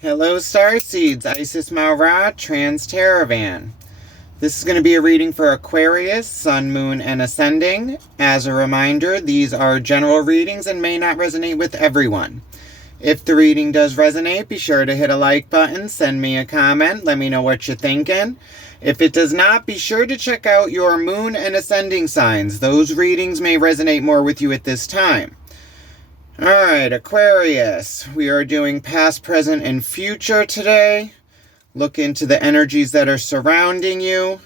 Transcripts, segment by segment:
Hello Starseeds, Isis Maura, Trans-Teravan. This is going to be a reading for Aquarius, Sun, Moon, and Ascending. As a reminder, these are general readings and may not resonate with everyone. If the reading does resonate, be sure to hit a like button, send me a comment, let me know what you're thinking. If it does not, be sure to check out your Moon and Ascending signs. Those readings may resonate more with you at this time. Alright, Aquarius, we are doing past, present, and future today. Look into the energies that are surrounding you.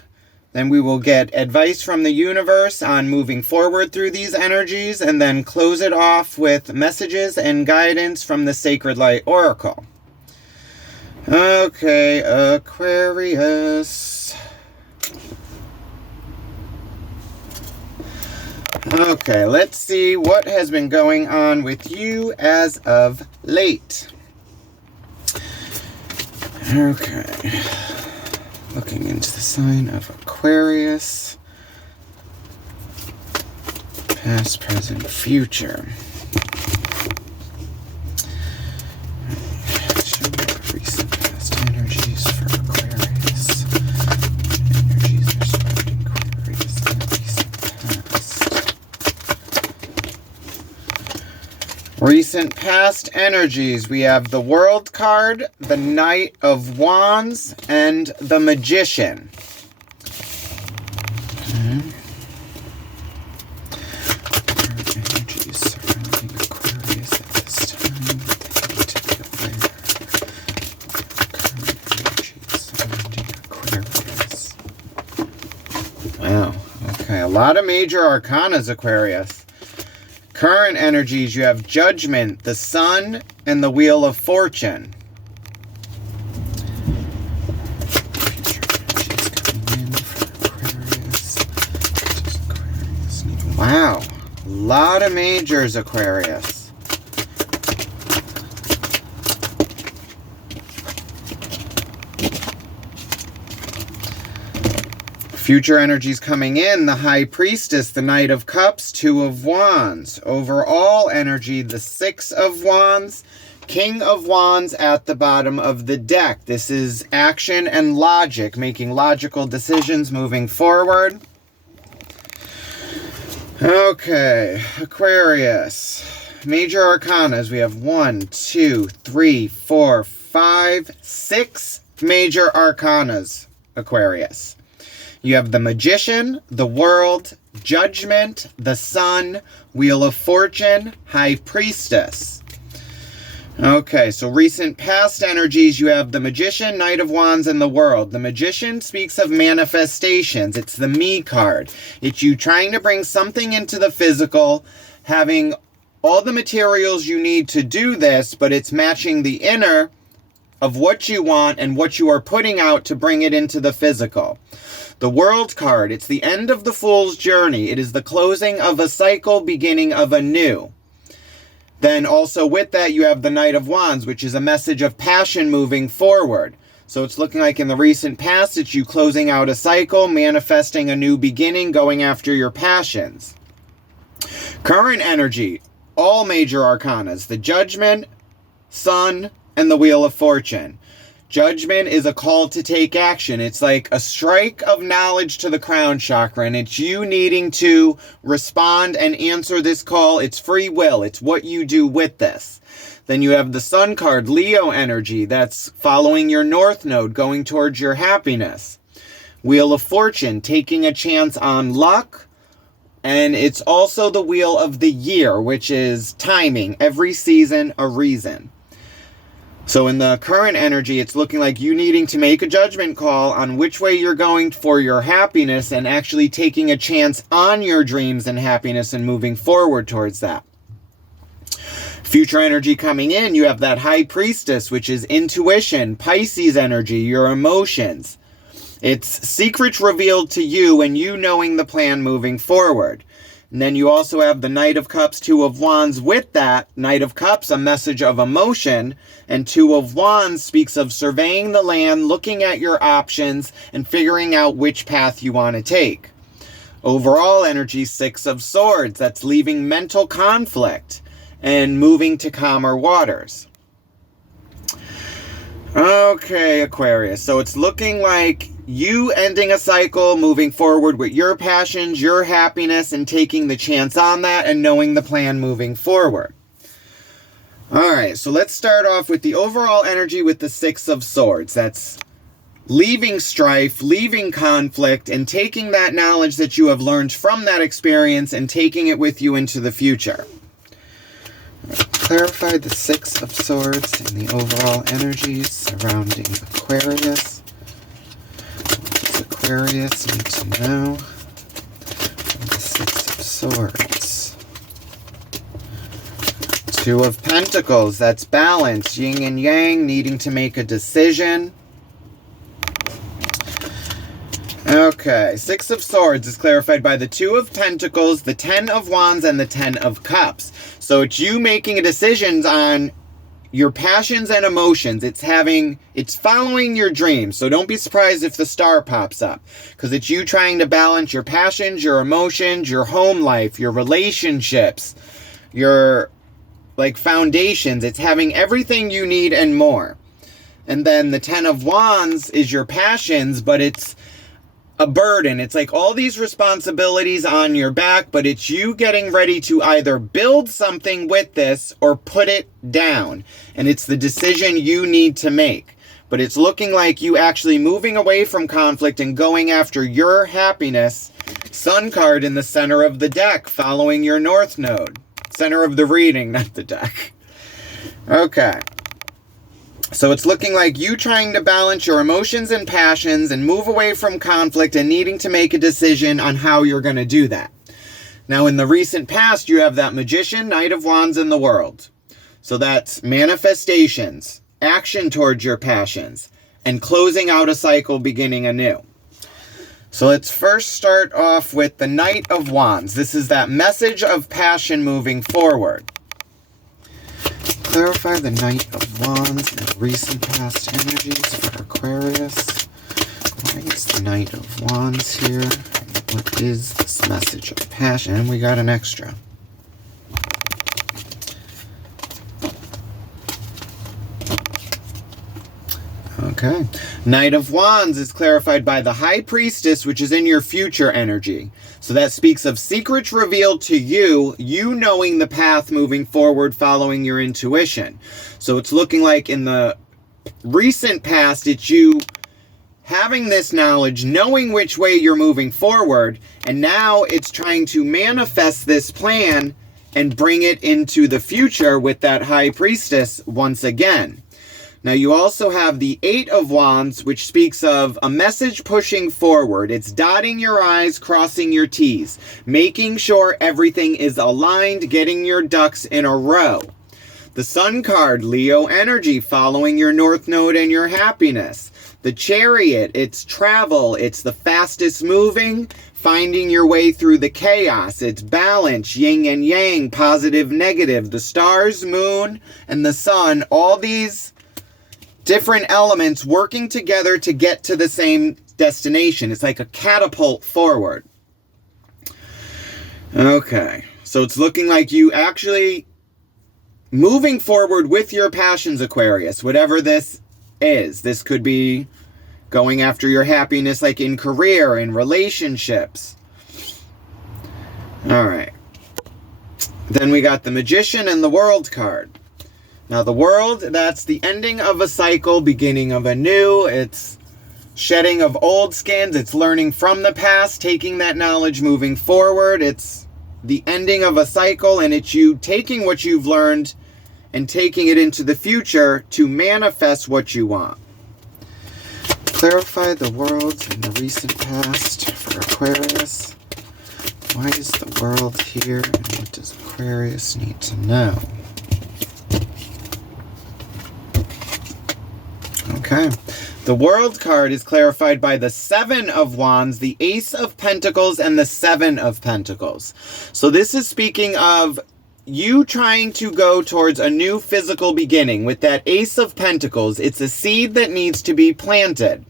Then we will get advice from the universe on moving forward through these energies, and then close it off with messages and guidance from the Sacred Light Oracle. Okay, Aquarius. Okay, let's see what has been going on with you as of late. Okay, looking into the sign of Aquarius. Past, present, future. Show me the recent past energies for Aquarius. Energies are surrounding Aquarius in the recent past. Recent past energies. We have the World card, the Knight of Wands, and the Magician. Energies surrounding Aquarius at this time. They need to be aware. Current energies surrounding Aquarius. Wow. Okay, a lot of major arcanas, Aquarius. Current energies, you have Judgment, the Sun, and the Wheel of Fortune. Future energies coming in for Aquarius. Wow, a lot of majors, Aquarius. Future energies coming in, the High Priestess, the Knight of Cups, Two of Wands. Overall energy, the Six of Wands, King of Wands at the bottom of the deck. This is action and logic, making logical decisions moving forward. Okay, Aquarius. Major arcanas, we have 1, 2, 3, 4, 5, 6 major arcanas, Aquarius. You have the Magician, the World, Judgment, the Sun, Wheel of Fortune, High Priestess. Okay, so recent past energies, you have the Magician, Knight of Wands, and the World. The Magician speaks of manifestations. It's the Me card. It's you trying to bring something into the physical, having all the materials you need to do this, but it's matching the inner of what you want and what you are putting out to bring it into the physical. The World card, it's the end of the Fool's journey. It is the closing of a cycle, beginning of a new. Then also with that, you have the Knight of Wands, which is a message of passion moving forward. So it's looking like in the recent past, it's you closing out a cycle, manifesting a new beginning, going after your passions. Current energy, all major arcanas, the Judgment, Sun, and the Wheel of Fortune. Judgment is a call to take action. It's like a strike of knowledge to the crown chakra, and it's you needing to respond and answer this call. It's free will. It's what you do with this. Then you have the Sun card, Leo energy. That's following your North Node, going towards your happiness. Wheel of Fortune, taking a chance on luck. And it's also the Wheel of the Year, which is timing. Every season, a reason. So in the current energy, it's looking like you needing to make a judgment call on which way you're going for your happiness and actually taking a chance on your dreams and happiness and moving forward towards that. Future energy coming in, you have that High Priestess, which is intuition, Pisces energy, your emotions. It's secrets revealed to you and you knowing the plan moving forward. And then you also have the Knight of Cups, Two of Wands. With that, Knight of Cups, a message of emotion, and Two of Wands speaks of surveying the land, looking at your options, and figuring out which path you want to take. Overall energy, Six of Swords. That's leaving mental conflict and moving to calmer waters. Okay, Aquarius. So it's looking like you ending a cycle, moving forward with your passions, your happiness, and taking the chance on that and knowing the plan moving forward. Alright, so let's start off with the overall energy with the Six of Swords. That's leaving strife, leaving conflict, and taking that knowledge that you have learned from that experience and taking it with you into the future. Clarify the Six of Swords and the overall energies surrounding Aquarius. What does Aquarius need to know from the Six of Swords? Two of Pentacles, that's balance, yin and yang, needing to make a decision. Okay, Six of Swords is clarified by the Two of Pentacles, the Ten of Wands, and the Ten of Cups. So it's you making a decision on your passions and emotions. It's following your dreams. So don't be surprised if the star pops up, because it's you trying to balance your passions, your emotions, your home life, your relationships, your foundations. It's having everything you need and more. And then the Ten of Wands is your passions, but it's a burden. It's like all these responsibilities on your back, but it's you getting ready to either build something with this or put it down. And it's the decision you need to make. But it's looking like you actually moving away from conflict and going after your happiness. Sun card in the center of the deck, following your North Node. Center of the reading, not the deck. Okay. So it's looking like you trying to balance your emotions and passions and move away from conflict and needing to make a decision on how you're going to do that. Now, in the recent past, you have that Magician, Knight of Wands, in the World. So that's manifestations, action towards your passions, and closing out a cycle, beginning anew. So let's first start off with the Knight of Wands. This is that message of passion moving forward. Clarify the Knight of Wands and recent past energies for Aquarius. Why is the Knight of Wands here? And what is this message of passion? And we got an extra. Okay. Knight of Wands is clarified by the High Priestess, which is in your future energy. So that speaks of secrets revealed to you, you knowing the path moving forward, following your intuition. So it's looking like in the recent past, it's you having this knowledge, knowing which way you're moving forward, and now it's trying to manifest this plan and bring it into the future with that High Priestess once again. Now, you also have the Eight of Wands, which speaks of a message pushing forward. It's dotting your I's, crossing your T's, making sure everything is aligned, getting your ducks in a row. The Sun card, Leo energy, following your North Node and your happiness. The Chariot, it's travel, it's the fastest moving, finding your way through the chaos. It's balance, yin and yang, positive, negative. The stars, moon, and the sun, all these different elements working together to get to the same destination. It's like a catapult forward. Okay, so it's looking like you actually moving forward with your passions, Aquarius, whatever this is. This could be going after your happiness, like in career, in relationships. All right. Then we got the Magician and the World card. Now, the World, that's the ending of a cycle, beginning of a new. It's shedding of old skins. It's learning from the past, taking that knowledge, moving forward. It's the ending of a cycle, and it's you taking what you've learned and taking it into the future to manifest what you want. Clarify the World in the recent past for Aquarius. Why is the World here, and what does Aquarius need to know? Okay. The World card is clarified by the Seven of Wands, the Ace of Pentacles, and the Seven of Pentacles. So this is speaking of you trying to go towards a new physical beginning. With that Ace of Pentacles, it's a seed that needs to be planted.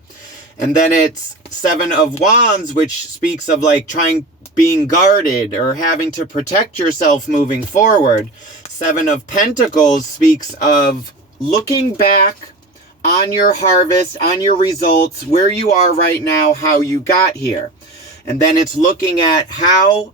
And then it's Seven of Wands, which speaks of being guarded or having to protect yourself moving forward. Seven of Pentacles speaks of looking back on your harvest, on your results, where you are right now, how you got here. And then it's looking at how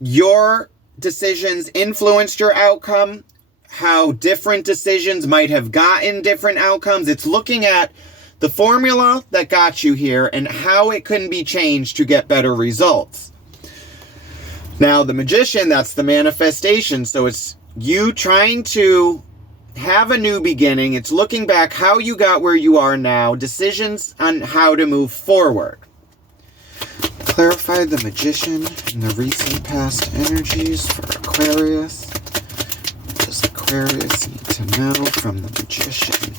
your decisions influenced your outcome, how different decisions might have gotten different outcomes. It's looking at the formula that got you here and how it can be changed to get better results. Now, the Magician, that's the manifestation. So it's you trying to have a new beginning. It's looking back how you got where you are now, decisions on how to move forward. Clarify the Magician and the recent past energies for Aquarius. What does Aquarius need to know from the Magician?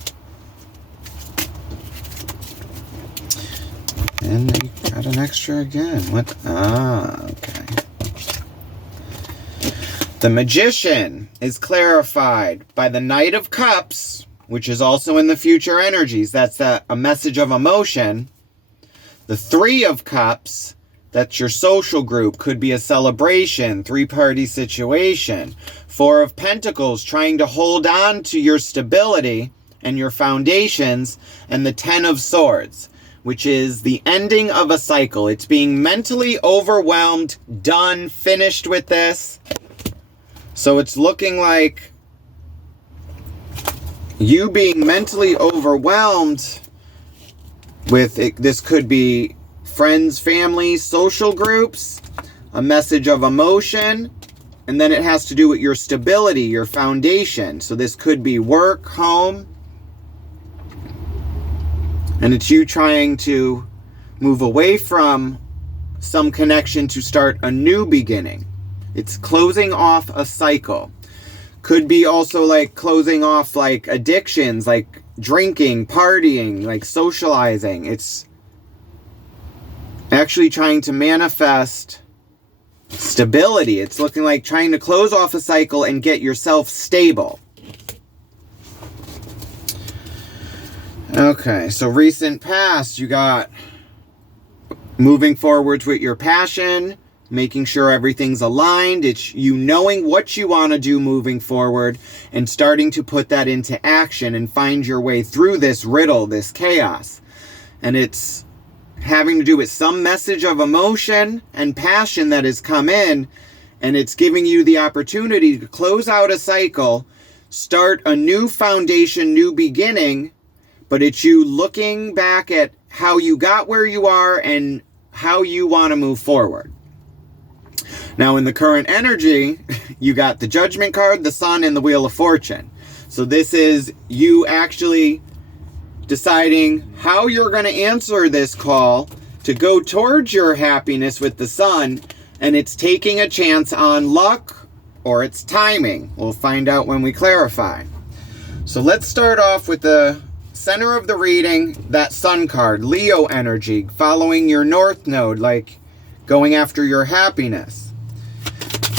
And they got an extra again. What? Okay. The Magician is clarified by the Knight of Cups, which is also in the future energies. That's a message of emotion. The Three of Cups, that's your social group. Could be a celebration, three-party situation. Four of Pentacles, trying to hold on to your stability and your foundations. And the Ten of Swords, which is the ending of a cycle. It's being mentally overwhelmed, done, finished with this. So it's looking like you being mentally overwhelmed with it. This could be friends, family, social groups, a message of emotion, and then it has to do with your stability, your foundation. So this could be work, home, and it's you trying to move away from some connection to start a new beginning. It's closing off a cycle. Could be also like closing off like addictions, like drinking, partying, like socializing. It's actually trying to manifest stability. It's looking like trying to close off a cycle and get yourself stable. Okay, so recent past, you got moving forwards with your passion, making sure everything's aligned. It's you knowing what you want to do moving forward and starting to put that into action and find your way through this riddle, this chaos. And it's having to do with some message of emotion and passion that has come in, and it's giving you the opportunity to close out a cycle, start a new foundation, new beginning, but it's you looking back at how you got where you are and how you want to move forward. Now, in the current energy, you got the Judgment card, the Sun, and the Wheel of Fortune. So this is you actually deciding how you're going to answer this call to go towards your happiness with the Sun, and it's taking a chance on luck or it's timing. We'll find out when we clarify. So let's start off with the center of the reading, that Sun card, Leo energy, following your North Node, like going after your happiness.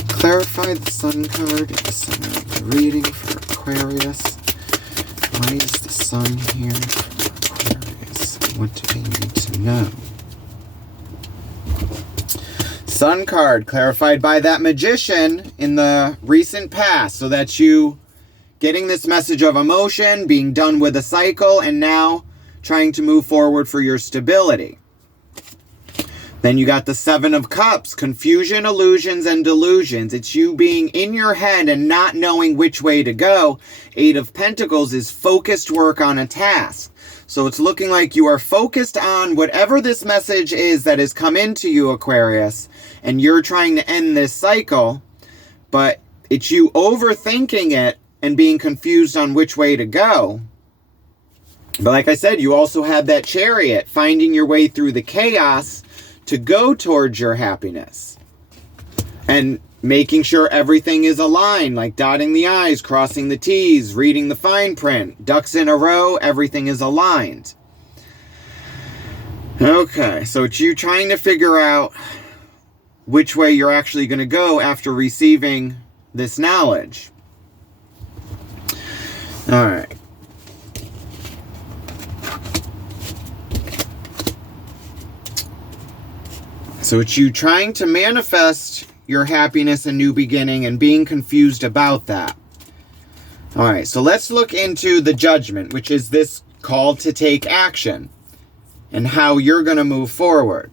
Clarify the Sun card at the center of the reading for Aquarius. Why is the Sun here for Aquarius? What do they need to know? Sun card clarified by that Magician in the recent past. So that's you getting this message of emotion, being done with a cycle, and now trying to move forward for your stability. Then you got the Seven of Cups, confusion, illusions, and delusions. It's you being in your head and not knowing which way to go. Eight of Pentacles is focused work on a task. So it's looking like you are focused on whatever this message is that has come into you, Aquarius, and you're trying to end this cycle, but it's you overthinking it and being confused on which way to go. But like I said, you also have that Chariot, finding your way through the chaos to go towards your happiness. And making sure everything is aligned, like dotting the I's, crossing the T's, reading the fine print, ducks in a row, everything is aligned. Okay, so it's you trying to figure out which way you're actually going to go after receiving this knowledge. All right. So it's you trying to manifest your happiness and new beginning and being confused about that. All right, so let's look into the Judgment, which is this call to take action and how you're going to move forward.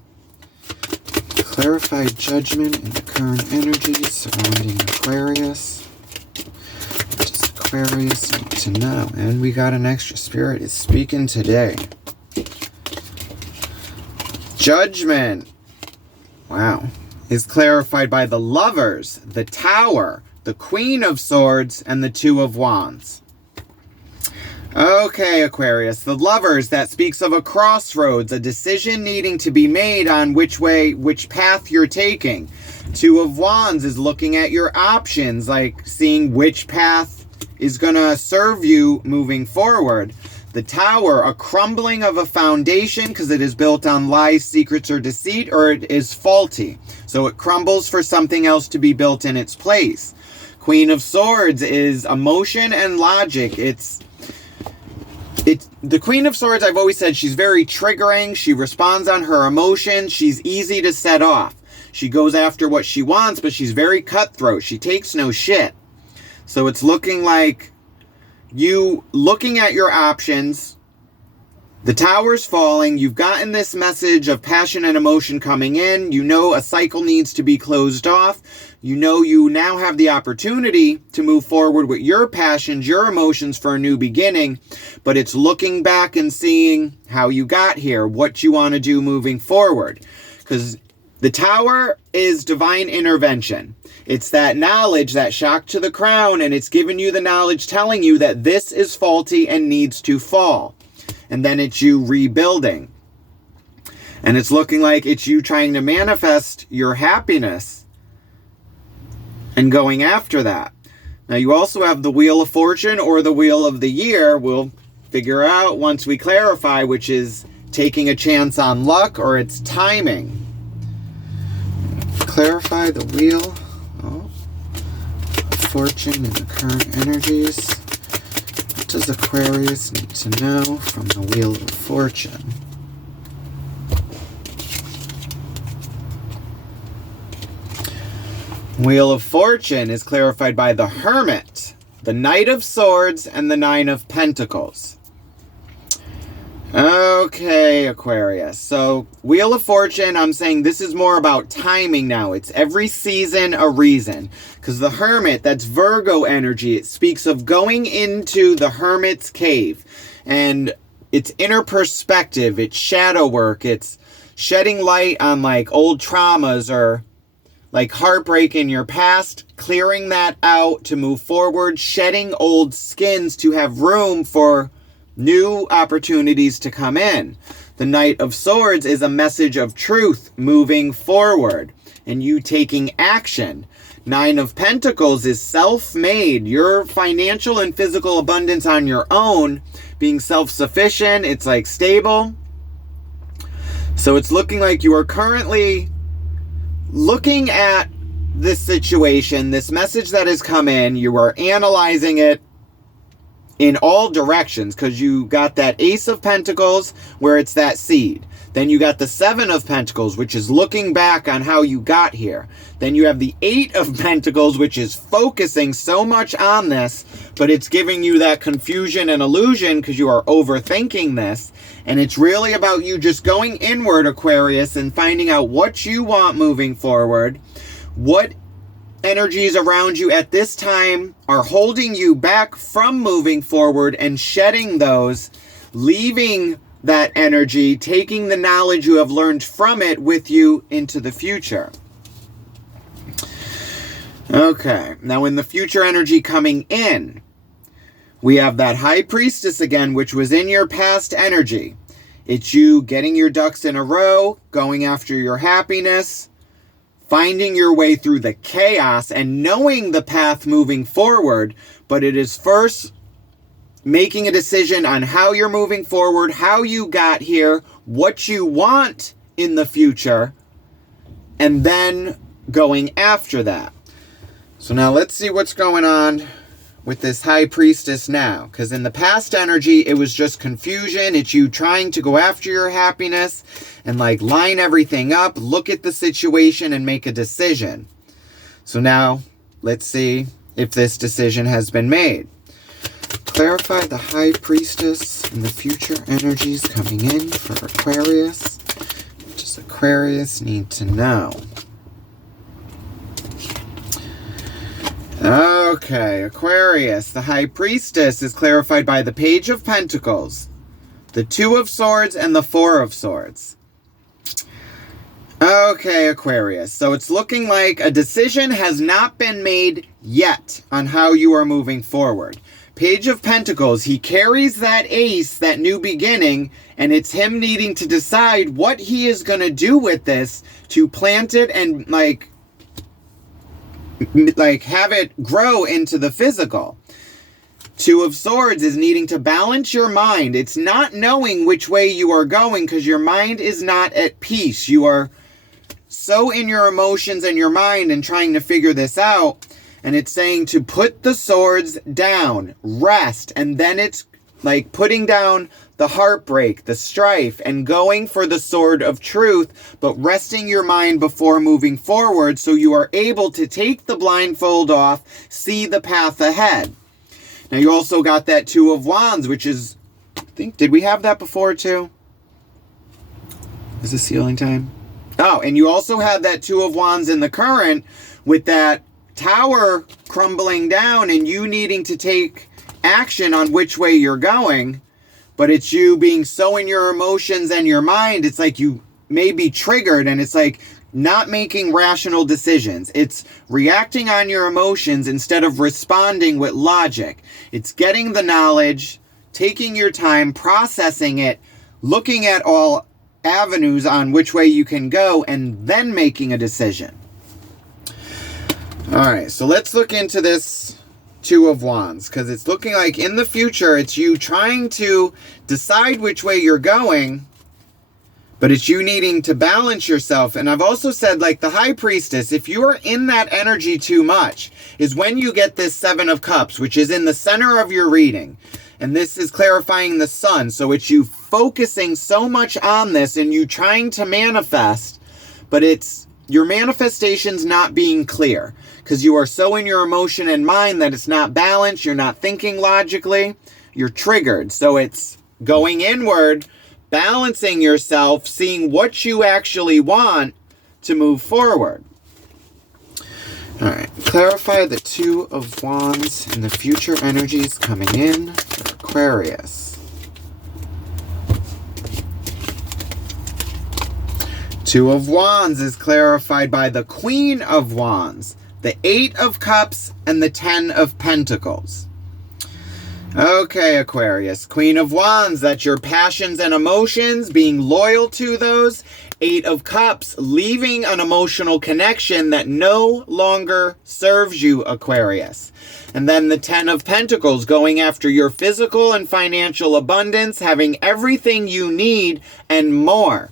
Clarify Judgment in the current energies surrounding Aquarius. What does Aquarius need to know? And we got an extra. Spirit is speaking today. Judgment, wow, is clarified by the Lovers, the Tower, the Queen of Swords, and the Two of Wands. Okay, Aquarius, the Lovers, that speaks of a crossroads, a decision needing to be made on which path you're taking. Two of Wands is looking at your options, like seeing which path is going to serve you moving forward. The Tower, a crumbling of a foundation because it is built on lies, secrets, or deceit, or it is faulty. So it crumbles for something else to be built in its place. Queen of Swords is emotion and logic. The Queen of Swords, I've always said, she's very triggering. She responds on her emotions. She's easy to set off. She goes after what she wants, but she's very cutthroat. She takes no shit. So it's looking like you looking at your options. The Tower's falling. You've gotten this message of passion and emotion coming in. You know a cycle needs to be closed off. You know you now have the opportunity to move forward with your passions, your emotions for a new beginning. But it's looking back and seeing how you got here, what you want to do moving forward. Because the Tower is divine intervention. It's that knowledge, that shock to the crown, and it's giving you the knowledge telling you that this is faulty and needs to fall. And then it's you rebuilding. And it's looking like it's you trying to manifest your happiness and going after that. Now you also have the Wheel of Fortune or the Wheel of the Year. We'll figure out once we clarify, which is taking a chance on luck or it's timing. Clarify the Wheel of Fortune in the current energies. What does Aquarius need to know from the Wheel of Fortune? Wheel of Fortune is clarified by the Hermit, the Knight of Swords, and the Nine of Pentacles. Okay, Aquarius. So, Wheel of Fortune, I'm saying this is more about timing now. It's every season a reason. Because the Hermit, that's Virgo energy. It speaks of going into the Hermit's cave. And it's inner perspective. It's shadow work. It's shedding light on like old traumas or like heartbreak in your past, clearing that out to move forward, shedding old skins to have room for new opportunities to come in. The Knight of Swords is a message of truth moving forward and you taking action. Nine of Pentacles is self-made, your financial and physical abundance on your own, being self-sufficient. It's like stable. So it's looking like you are currently looking at this situation, this message that has come in, you are analyzing it in all directions because you got that Ace of Pentacles where it's that seed. Then you got the Seven of Pentacles, which is looking back on how you got here. Then you have the Eight of Pentacles, which is focusing so much on this, but it's giving you that confusion and illusion because you are overthinking this. And it's really about you just going inward, Aquarius, and finding out what you want moving forward. What energies around you at this time are holding you back from moving forward and shedding those, leaving that energy, taking the knowledge you have learned from it with you into the future. Okay, now in the future energy coming in, we have that High Priestess again, which was in your past energy. It's you getting your ducks in a row, going after your happiness, finding your way through the chaos and knowing the path moving forward, but it is first making a decision on how you're moving forward, how you got here, what you want in the future, and then going after that. So now let's see what's going on with this High Priestess now. Because in the past energy, it was just confusion. It's you trying to go after your happiness and like line everything up, look at the situation and make a decision. So now let's see if this decision has been made. Clarify the High Priestess and the future energies coming in for Aquarius. What does Aquarius need to know? Okay, Aquarius, the High Priestess is clarified by the Page of Pentacles, the Two of Swords, and the Four of Swords. Okay, Aquarius, so it's looking like a decision has not been made yet on how you are moving forward. Page of Pentacles, he carries that ace, that new beginning, and it's him needing to decide what he is going to do with this to plant it and like have it grow into the physical. Two of Swords is needing to balance your mind. It's not knowing which way you are going because your mind is not at peace. You are so in your emotions and your mind and trying to figure this out. And it's saying to put the swords down, rest, and then it's like putting down the heartbreak, the strife, and going for the sword of truth, but resting your mind before moving forward so you are able to take the blindfold off, see the path ahead. Now you also got that Two of Wands, which is, I think, did we have that before too? Is this healing time? Oh, and you also had that Two of Wands in the current with that tower crumbling down and you needing to take action on which way you're going, but it's you being so in your emotions and your mind, it's like you may be triggered and it's like not making rational decisions. It's reacting on your emotions instead of responding with logic. It's getting the knowledge, taking your time, processing it, looking at all avenues on which way you can go, and then making a decision. All right, so let's look into this Two of Wands, because it's looking like in the future, it's you trying to decide which way you're going, but it's you needing to balance yourself. And I've also said, like the High Priestess, if you are in that energy too much, is when you get this Seven of Cups, which is in the center of your reading. And this is clarifying the Sun. So it's you focusing so much on this and you trying to manifest, but it's your manifestation's not being clear because you are so in your emotion and mind that it's not balanced. You're not thinking logically. You're triggered. So it's going inward, balancing yourself, seeing what you actually want to move forward. All right, clarify the Two of Wands and the future energies coming in for Aquarius. Two of Wands is clarified by the Queen of Wands, the Eight of Cups, and the Ten of Pentacles. Okay, Aquarius, Queen of Wands, that's your passions and emotions, being loyal to those. Eight of Cups, leaving an emotional connection that no longer serves you, Aquarius. And then the Ten of Pentacles, going after your physical and financial abundance, having everything you need and more.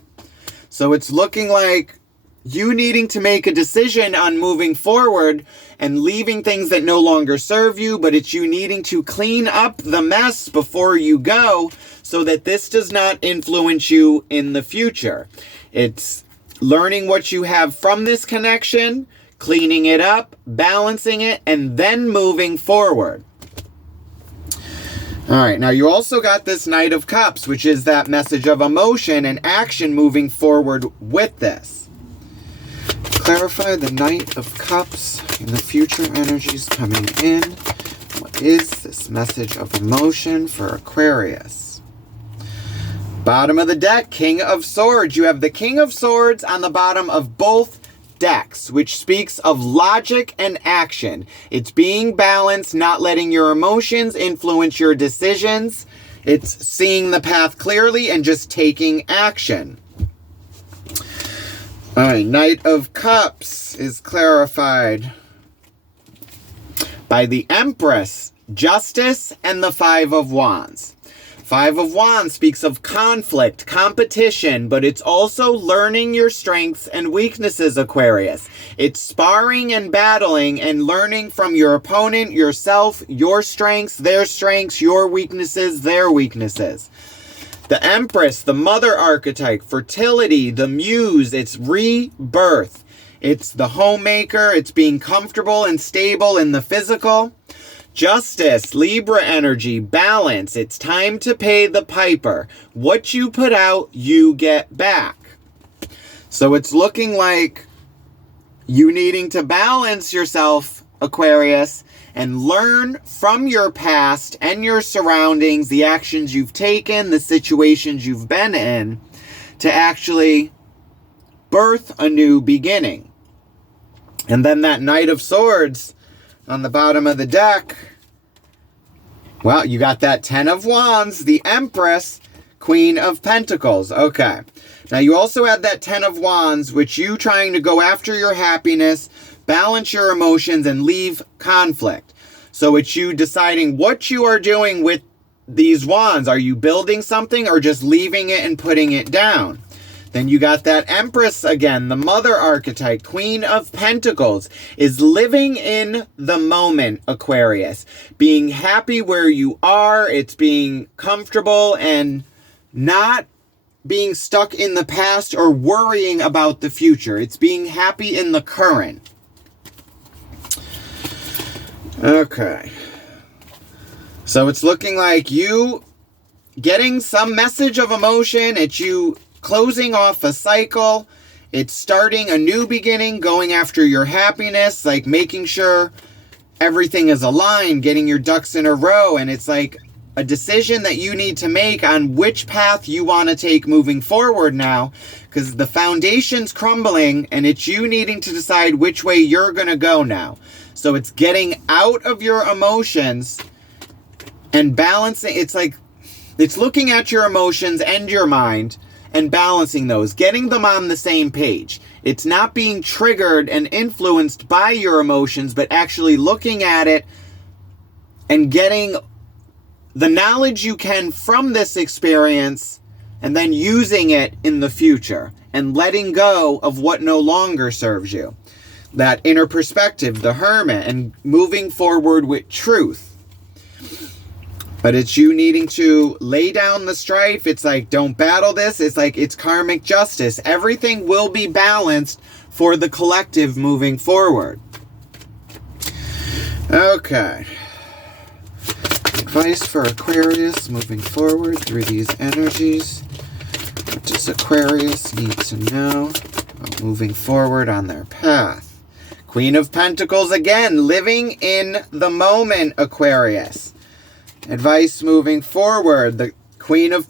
So it's looking like you needing to make a decision on moving forward and leaving things that no longer serve you, but it's you needing to clean up the mess before you go so that this does not influence you in the future. It's learning what you have from this connection, cleaning it up, balancing it, and then moving forward. All right, now you also got this Knight of Cups, which is that message of emotion and action moving forward with this. Clarify the Knight of Cups and the future energies coming in. What is this message of emotion for Aquarius? Bottom of the deck, King of Swords. You have the King of Swords on the bottom of both decks, which speaks of logic and action. It's being balanced, not letting your emotions influence your decisions. It's seeing the path clearly and just taking action. All right, Knight of Cups is clarified by the Empress, Justice, and the Five of Wands. Five of Wands speaks of conflict, competition, but it's also learning your strengths and weaknesses, Aquarius. It's sparring and battling and learning from your opponent, yourself, your strengths, your weaknesses, their weaknesses. The Empress, the mother archetype, fertility, the muse, it's rebirth. It's the homemaker, it's being comfortable and stable in the physical. Justice, Libra energy, balance. It's time to pay the piper. What you put out, you get back. So it's looking like you needing to balance yourself, Aquarius, and learn from your past and your surroundings, the actions you've taken, the situations you've been in, to actually birth a new beginning. And then that Knight of Swords on the bottom of the deck, well, you got that Ten of Wands, the Empress, Queen of Pentacles. Okay. Now, you also had that Ten of Wands, which you trying to go after your happiness, balance your emotions, and leave conflict. So it's you deciding what you are doing with these wands. Are you building something or just leaving it and putting it down? Then you got that Empress again, the Mother archetype, Queen of Pentacles, is living in the moment, Aquarius. Being happy where you are, it's being comfortable and not being stuck in the past or worrying about the future. It's being happy in the current. Okay. So it's looking like you getting some message of emotion. It's you closing off a cycle. It's starting a new beginning, going after your happiness, like making sure everything is aligned, getting your ducks in a row. And it's like a decision that you need to make on which path you want to take moving forward now, because the foundation's crumbling and it's you needing to decide which way you're going to go now. So it's getting out of your emotions and balancing. It's like, it's looking at your emotions and your mind and balancing those, getting them on the same page. It's not being triggered and influenced by your emotions, but actually looking at it and getting the knowledge you can from this experience and then using it in the future and letting go of what no longer serves you. That inner perspective, the Hermit, and moving forward with truth. But it's you needing to lay down the strife. It's like, don't battle this. It's like, it's karmic justice. Everything will be balanced for the collective moving forward. Okay. Advice for Aquarius moving forward through these energies. What does Aquarius need to know about moving forward on their path? Queen of Pentacles again, living in the moment, Aquarius. Advice moving forward. The Queen of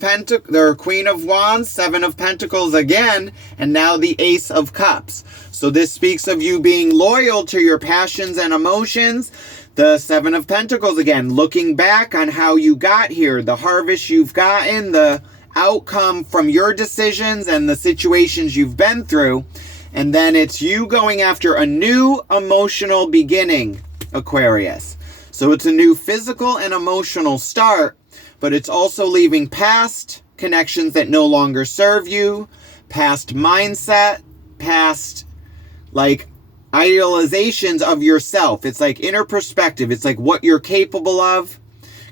Queen of Wands, Seven of Pentacles again, and now the Ace of Cups. So this speaks of you being loyal to your passions and emotions. The Seven of Pentacles again, looking back on how you got here, the harvest you've gotten, the outcome from your decisions and the situations you've been through. And then it's you going after a new emotional beginning, Aquarius. So it's a new physical and emotional start, but it's also leaving past connections that no longer serve you, past mindset, past like idealizations of yourself. It's like inner perspective. It's like what you're capable of.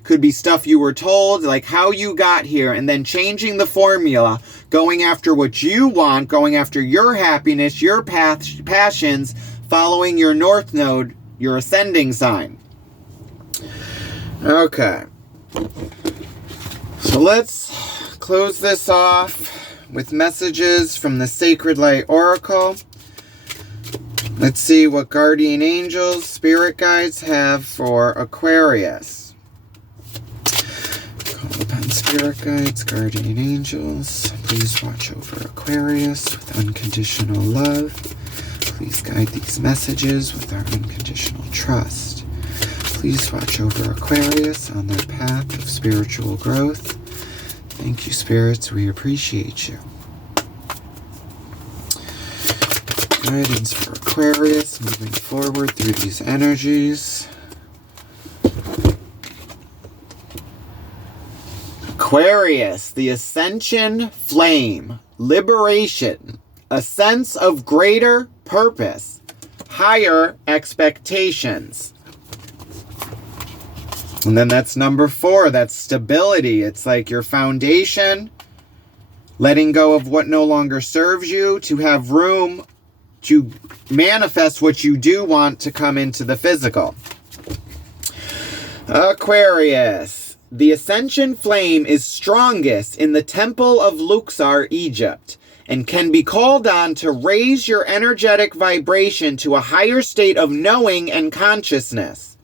Could be stuff you were told, like how you got here, and then changing the formula, going after what you want, going after your happiness, your passions, following your North Node, your ascending sign. Okay. So let's close this off with messages from the Sacred Light Oracle. Let's see what guardian angels, spirit guides have for Aquarius. Call upon spirit guides, guardian angels. Please watch over Aquarius with unconditional love. Please guide these messages with our unconditional trust. Please watch over Aquarius on their path of spiritual growth. Thank you, spirits. We appreciate you. Guidance for Aquarius moving forward through these energies. Aquarius, the ascension flame, liberation, a sense of greater purpose, higher expectations. And then that's number 4, that's stability. It's like your foundation, letting go of what no longer serves you to have room to manifest what you do want to come into the physical. Aquarius. The ascension flame is strongest in the temple of Luxor, Egypt, and can be called on to raise your energetic vibration to a higher state of knowing and consciousness.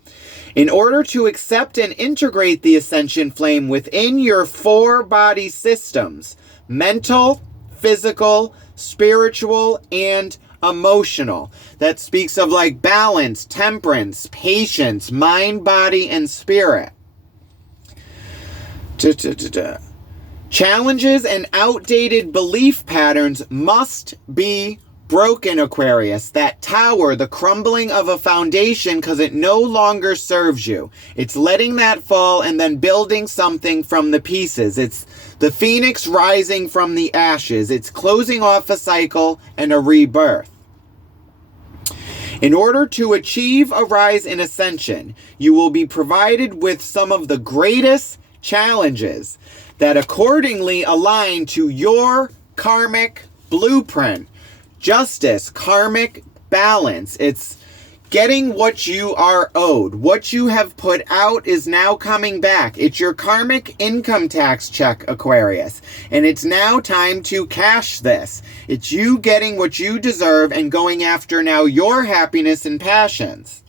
In order to accept and integrate the ascension flame within your 4 body systems, mental, physical, spiritual, and emotional. That speaks of like balance, temperance, patience, mind, body, and spirit. Challenges and outdated belief patterns must be broken, Aquarius. That tower, the crumbling of a foundation because it no longer serves you. It's letting that fall and then building something from the pieces. It's the phoenix rising from the ashes. It's closing off a cycle and a rebirth. In order to achieve a rise in ascension, you will be provided with some of the greatest challenges that accordingly align to your karmic blueprint. Justice, karmic balance. It's getting what you are owed. What you have put out is now coming back. It's your karmic income tax check, Aquarius. And it's now time to cash this. It's you getting what you deserve and going after now your happiness and passions.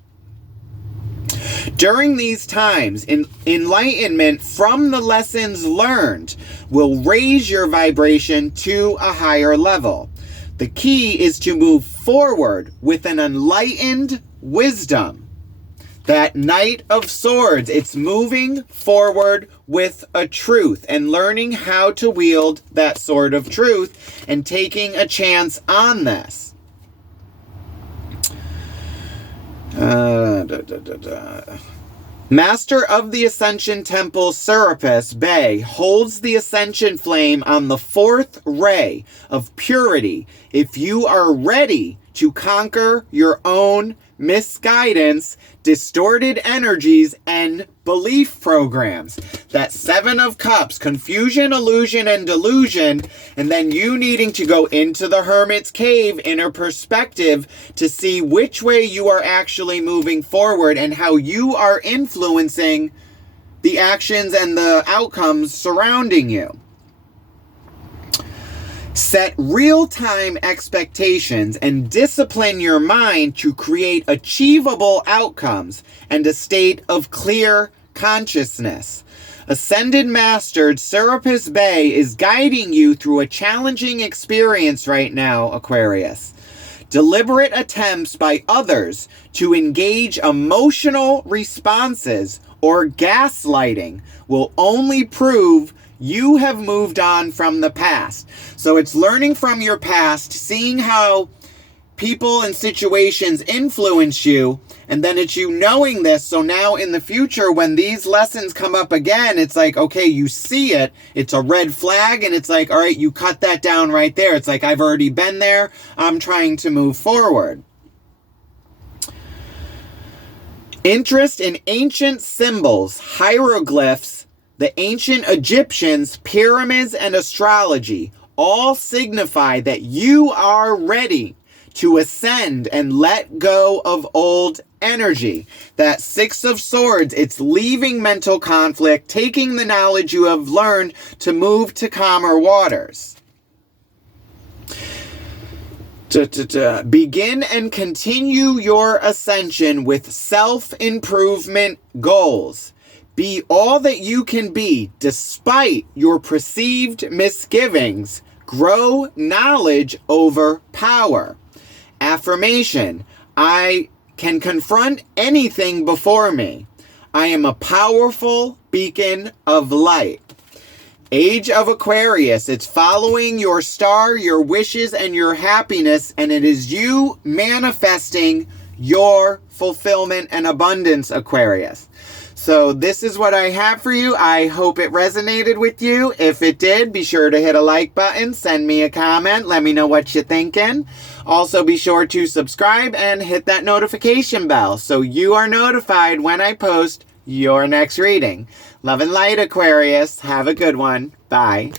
During these times, enlightenment from the lessons learned will raise your vibration to a higher level. The key is to move forward with an enlightened wisdom. That Knight of Swords, it's moving forward with a truth and learning how to wield that sword of truth and taking a chance on this. Master of the Ascension Temple Serapis Bey holds the Ascension Flame on the 4th ray of purity if you are ready to conquer your own misguidance, distorted energies, and belief programs. That 7 of Cups, confusion, illusion, and delusion, and then you needing to go into the Hermit's Cave, inner perspective, to see which way you are actually moving forward and how you are influencing the actions and the outcomes surrounding you. Set real-time expectations and discipline your mind to create achievable outcomes and a state of clear consciousness. Ascended Master Serapis Bey is guiding you through a challenging experience right now, Aquarius. Deliberate attempts by others to engage emotional responses or gaslighting will only prove you have moved on from the past. So it's learning from your past, seeing how people and situations influence you, and then it's you knowing this. So now in the future, when these lessons come up again, it's like, okay, you see it, it's a red flag, and it's like, all right, you cut that down right there. It's like, I've already been there, I'm trying to move forward. Interest in ancient symbols, hieroglyphs, the ancient Egyptians, pyramids, and astrology all signify that you are ready to ascend and let go of old energy. That 6 of Swords, it's leaving mental conflict, taking the knowledge you have learned to move to calmer waters. Begin and continue your ascension with self-improvement goals. Be all that you can be despite your perceived misgivings. Grow knowledge over power. Affirmation: I can confront anything before me. I am a powerful beacon of light. Age of Aquarius, it's following your star, your wishes, and your happiness, and it is you manifesting your fulfillment and abundance, Aquarius. So this is what I have for you. I hope it resonated with you. If it did, be sure to hit a like button, send me a comment, let me know what you're thinking. Also, be sure to subscribe and hit that notification bell so you are notified when I post your next reading. Love and light, Aquarius. Have a good one. Bye.